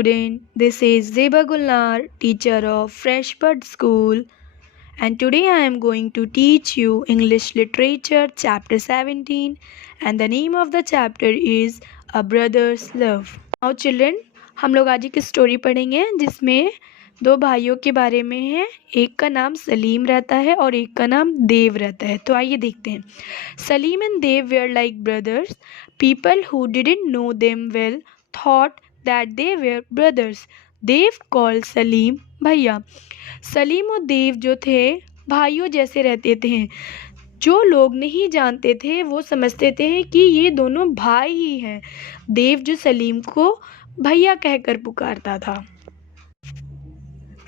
student. This is Zeba Gulnar, teacher of Freshbud School, and today I am going to teach you English Literature Chapter 17, and the name of the chapter is A Brother's Love. Now children, हम लोग आज एक story पढ़ेंगे जिसमें दो भाइयों के बारे में है। एक का नाम सलीम रहता है और एक का नाम देव रहता है। तो आइए देखते हैं। Salim and Dev were like brothers. People who didn't know them well thought that they were brothers. Dev called Salim bhaiya. Salim और देव जो थे भाइयों जैसे रहते थे. जो लोग नहीं जानते थे वो समझते थे कि ये दोनों भाई ही हैं. देव जो सलीम को भैया कहकर पुकारता था.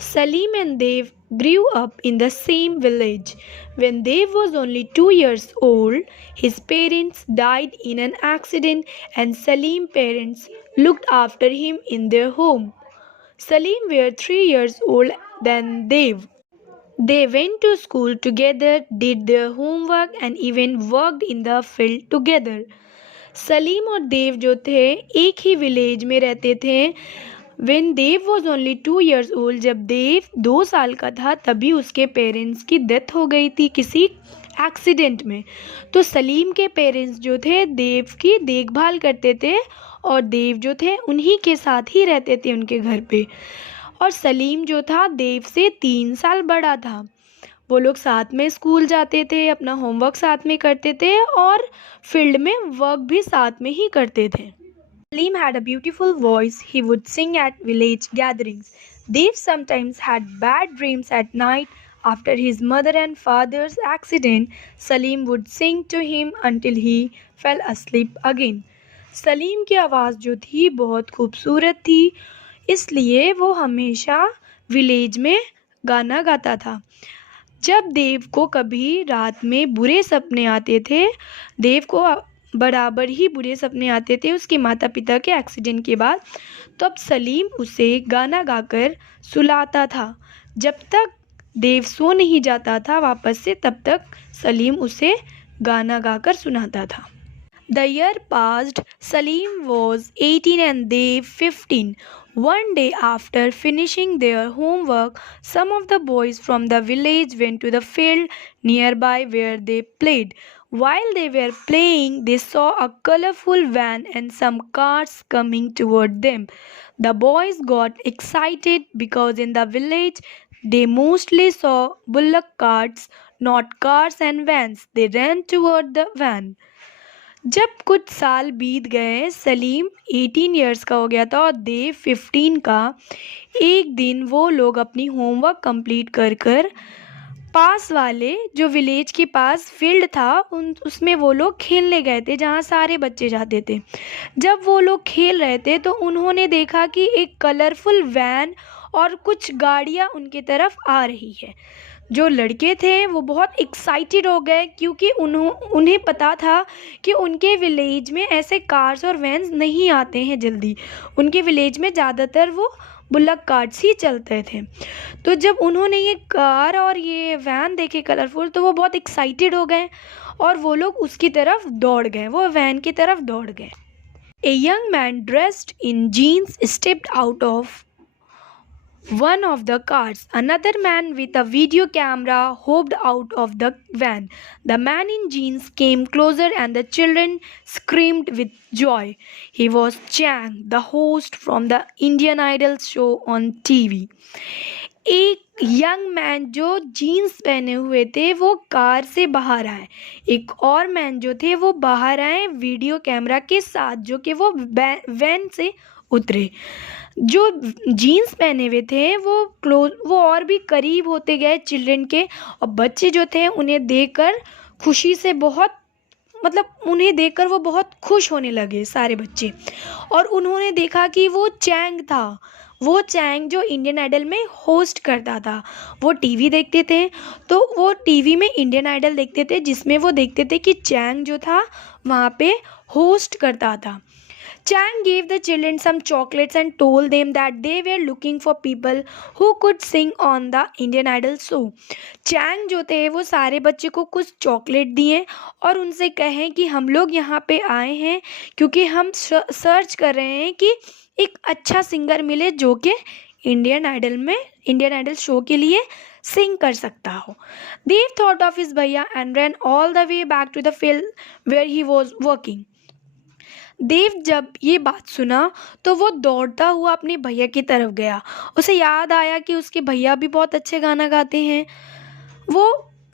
Salim and Dev grew up in the same village. When Dev was only 2 years old, his parents died in an accident and Salim's parents looked after him in their home. Salim was 3 years old than Dev. They went to school together, did their homework and even worked in the field together. Salim और देव जो थे एक ही village में रहते थे. When Dev was only 2 years old, जब देव 2 साल का था तभी उसके पेरेंट्स की डेथ हो गई थी किसी एक्सीडेंट में. तो सलीम के पेरेंट्स जो थे देव की देखभाल करते थे और देव जो थे उन्हीं के साथ ही रहते थे उनके घर पे. और सलीम जो था देव से 3 साल बड़ा था. वो लोग साथ में स्कूल जाते थे, अपना होमवर्क साथ में करते थे और फील्ड में वर्क भी साथ में ही करते थे. Salim had a beautiful voice. He would sing at village gatherings. Dev sometimes had bad dreams at night. After his mother and father's accident, Salim would sing to him until he fell asleep again. Salim की आवाज़ जो थी बहुत खूबसूरत थी, इसलिए वो हमेशा विलेज में गाना गाता था. जब देव को कभी रात में बुरे सपने आते थे, देव को बराबर ही बुरे सपने आते थे उसके माता पिता के एक्सीडेंट के बाद, तब सलीम उसे गाना गाकर सुलाता था. जब तक देव सो नहीं जाता था वापस से, तब तक सलीम उसे गाना गाकर सुनाता था. The year passed. Salim was 18 and Dev 15. One day after finishing their homework, some of the boys from the village went to the field nearby where they played. While they were playing, they saw a colorful van and some cars coming toward them. The boys got excited because in the village they mostly saw bullock carts, not cars and vans. They ran toward the van. जब कुछ साल बीत गए, Salim 18 years का हो गया था और देव 15 का. एक दिन वो लोग अपनी होमवर्क कंप्लीट कर कर पास वाले जो विलेज के पास फील्ड था उसमें वो लोग खेलने गए थे जहाँ सारे बच्चे जाते थे. जब वो लोग खेल रहे थे तो उन्होंने देखा कि एक कलरफुल वैन और कुछ गाड़ियाँ उनके तरफ आ रही है. जो लड़के थे वो बहुत एक्साइटेड हो गए क्योंकि उन्हें पता था कि उनके विलेज में ऐसे कार्स और वैन्स नहीं आते हैं जल्दी. उनके विलेज में ज़्यादातर वो बुल्लक कार्ट्स ही चलते थे. तो जब उन्होंने ये कार और ये वैन देखे कलरफुल, तो वो बहुत एक्साइटेड हो गए और वो लोग उसकी तरफ दौड़ गए, वो वैन की तरफ दौड़ गए. A young man dressed in jeans stepped out of one of the cars. Another man with a video camera hopped out of the van. The man in jeans came closer and the children screamed with joy. He was Chang, the host from the Indian Idol show on TV. एक young man जो jeans पहने हुए थे वो car से बाहर आए. एक और मैन जो थे वो बाहर आए वीडियो कैमरा के साथ, जो कि वो वैन से उतरे. जो जीन्स पहने हुए थे वो और भी करीब होते गए चिल्ड्रन के, और बच्चे जो थे उन्हें देखकर खुशी से उन्हें देखकर वो बहुत खुश होने लगे सारे बच्चे. और उन्होंने देखा कि वो चैंग था, वो चैंग जो इंडियन आइडल में होस्ट करता था. वो टीवी देखते थे तो वो टीवी में इंडियन आइडल देखते थे जिसमें वो देखते थे कि चैंग जो था वहाँ पे होस्ट करता था. Chang gave the children some chocolates and told them that they were looking for people who could sing on the Indian Idol show. Chang जो थे वो सारे बच्चे को कुछ चॉकलेट दिए और उनसे कहें कि हम लोग यहाँ पे आए हैं क्योंकि हम सर्च कर रहे हैं कि एक अच्छा सिंगर मिले जो कि इंडियन आइडल शो के लिए सिंग कर सकता हो। देव थॉट ऑफ हिज भैया and ran all the way back to the field where he was working. Dev जब ये बात सुना तो वो दौड़ता हुआ अपने भैया की तरफ गया। उसे याद आया कि उसके भैया भी बहुत अच्छे गाना गाते हैं। वो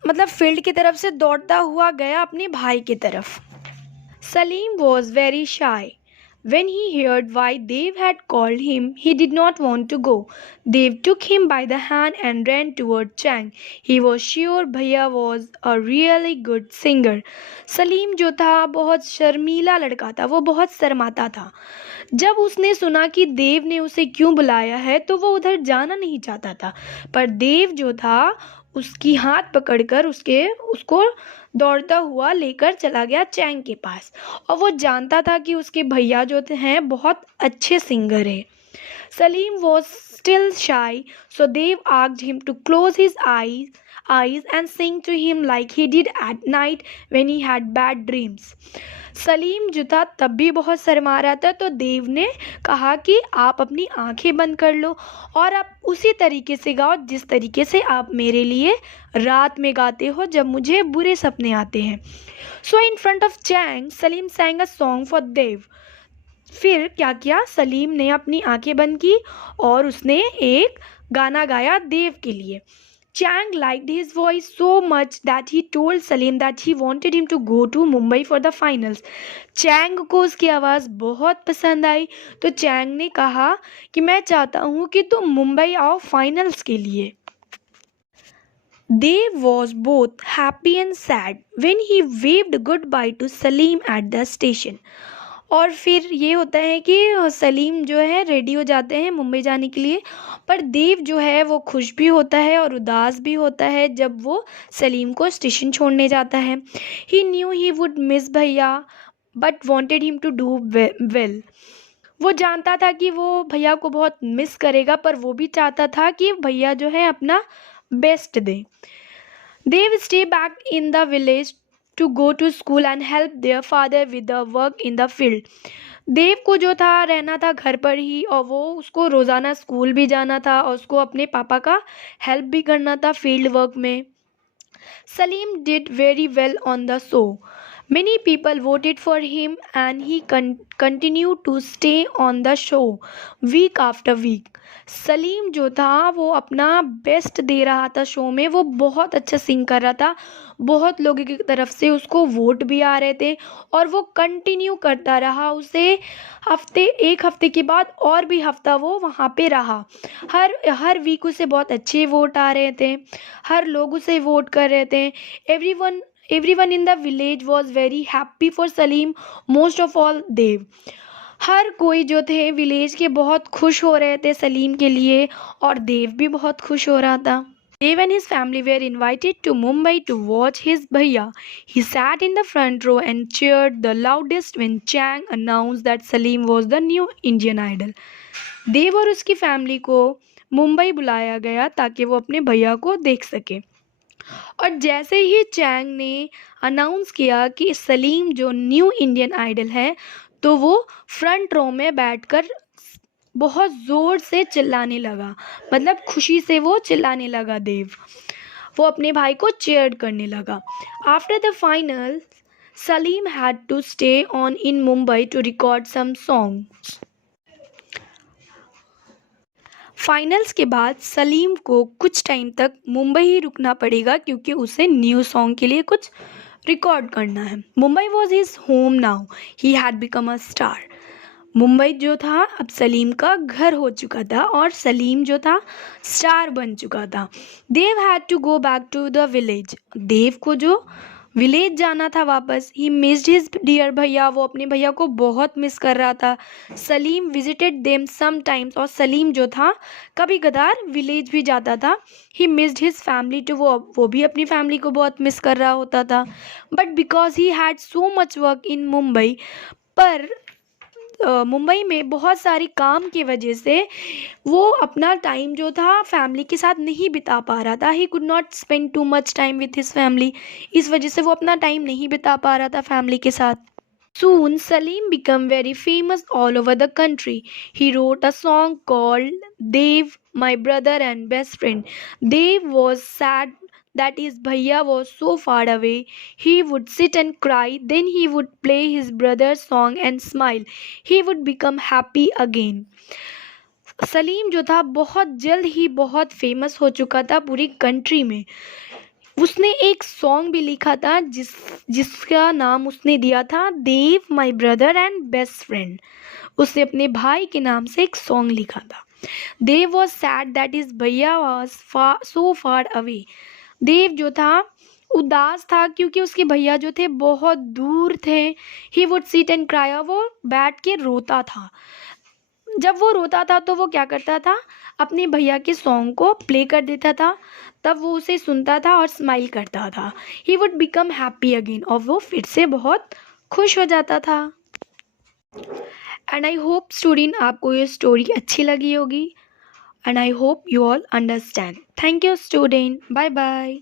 मतलब फील्ड की तरफ से दौड़ता हुआ गया अपने भाई की तरफ। Salim was very shy. When he heard why Dev had called him, he did not want to go. Dev took him by the hand and ran toward Chang. He was sure Bhaiya was a really good singer. Salim जो था बहुत शर्मीला लड़का था, वो बहुत शर्माता था। जब उसने सुना कि देव ने उसे क्यों बुलाया है तो वो उधर जाना नहीं चाहता था, पर देव जो था उसकी हाथ पकड़कर उसको दौड़ता हुआ लेकर चला गया चैंग के पास। और वो जानता था कि उसके भैया जो हैं बहुत अच्छे सिंगर हैं। Salim was still shy, so Dev asked him to close his eyes and sing to him like he did at night when he had bad dreams. Salim जो था तब भी बहुत शर्मा रहा था, तो देव ने कहा कि आप अपनी आंखें बंद कर लो और आप उसी तरीके से गाओ जिस तरीके से आप मेरे लिए रात में गाते हो जब मुझे बुरे सपने आते हैं। So in front of Chang Salim sang a song for Dev. फिर क्या किया, सलीम ने अपनी आंखें बंद की और उसने एक गाना गाया देव के लिए। Chang liked his voice so much that he told Salim that he wanted him to go to Mumbai for the finals. Chang को उसकी आवाज़ बहुत पसंद आई, तो Chang ने कहा कि मैं चाहता हूँ कि तुम मुंबई आओ फाइनल्स के लिए। Dev was both happy and sad when he waved goodbye to Salim at the station. और फिर ये होता है कि सलीम जो है रेडी हो जाते हैं मुंबई जाने के लिए, पर देव जो है वो खुश भी होता है और उदास भी होता है जब वो सलीम को स्टेशन छोड़ने जाता है। He knew he would miss bhaiya but wanted him to do well. वो जानता था कि वो भैया को बहुत मिस करेगा, पर वो भी चाहता था कि भैया जो है अपना बेस्ट दे। Dev stay back in the village to go to school and help their father with the work in the field. देव को जो था रहना था घर पर ही और वो उसको रोज़ाना स्कूल भी जाना था और उसको अपने पापा का हेल्प भी करना था फील्ड वर्क में। Salim did very well on the show. Many people voted for him and he continued to stay on the show week after week. Salim जो था वो अपना बेस्ट दे रहा था शो में, वो बहुत अच्छा सिंग कर रहा था, बहुत लोगों की तरफ से उसको वोट भी आ रहे थे और वो कंटिन्यू करता रहा। उसे एक हफ्ते के बाद और भी हफ्ता वो वहाँ पे रहा। हर वीक उसे बहुत अच्छे वोट आ रहे थे, हर लोग उसे वोट कर रहे थे। Everyone in the village was very happy for Salim, most of all Dev. हर कोई जो थे विलेज के बहुत खुश हो रहे थे सलीम के लिए और देव भी बहुत खुश हो रहा था। Dev and his family were invited to Mumbai to watch his bhaiya. He sat in the front row and cheered the loudest when Chang announced that Salim was the new Indian Idol. देव और उसकी family को मुंबई बुलाया गया ताकि वो अपने भैया को देख सके। और जैसे ही चैंग ने अनाउंस किया कि सलीम जो न्यू इंडियन आइडल है, तो वो फ्रंट रो में बैठकर बहुत ज़ोर से चिल्लाने लगा, मतलब खुशी से वो चिल्लाने लगा। देव वो अपने भाई को चीयर करने लगा। After the final Salim had to stay on in Mumbai to record some songs. Finals के बाद सलीम को कुछ टाइम तक मुंबई ही रुकना पड़ेगा क्योंकि उसे न्यू सॉन्ग के लिए कुछ रिकॉर्ड करना है। Mumbai was his home now, he had become a star. Mumbai जो था अब सलीम का घर हो चुका था और सलीम जो था स्टार बन चुका था। Dev had to go back to the village. Dev को जो विलेज जाना था वापस। ही मिस्ड हिज डियर भैया, वो अपने भैया को बहुत मिस कर रहा था। सलीम विजिटेड देम समटाइम्स, और सलीम जो था कभी कदार विलेज भी जाता था। He missed his family too, वो भी अपनी फैमिली को बहुत मिस कर रहा होता था। But because he had so much work in Mumbai, पर मुंबई में बहुत सारी काम की वजह से वो अपना टाइम जो था फैमिली के साथ नहीं बिता पा रहा था। He could not spend too much time with his family, इस वजह से वो अपना टाइम नहीं बिता पा रहा था फैमिली के साथ। Soon, Salim became very famous all over the country. He wrote a song called Dev, My Brother and Best Friend. Dev was sad that his bhaiya was so far away. He would sit and cry, then he would play his brother's song and smile. He would become happy again. Salim जो था बहुत जल्द ही बहुत famous हो चुका था पूरी country में। उसने एक सॉन्ग भी लिखा था जिसका नाम उसने दिया था Dev my brother and best friend. उसने अपने भाई के नाम से एक सॉन्ग लिखा था। देव वॉज सैड दैट इज भैया वॉज सो फार अवे। देव जो था उदास था क्योंकि उसके भैया जो थे बहुत दूर थे। He would sit and cry, वो बैठ के रोता था। जब वो रोता था तो वो क्या करता था, अपने भैया के सॉन्ग को प्ले कर देता था, तब वो उसे सुनता था और स्माइल करता था। He would become happy again, और वो फिर से बहुत खुश हो जाता था। एंड आई होप स्टूडेंट आपको ये स्टोरी अच्छी लगी होगी, and I hope you all understand. Thank you student, bye bye.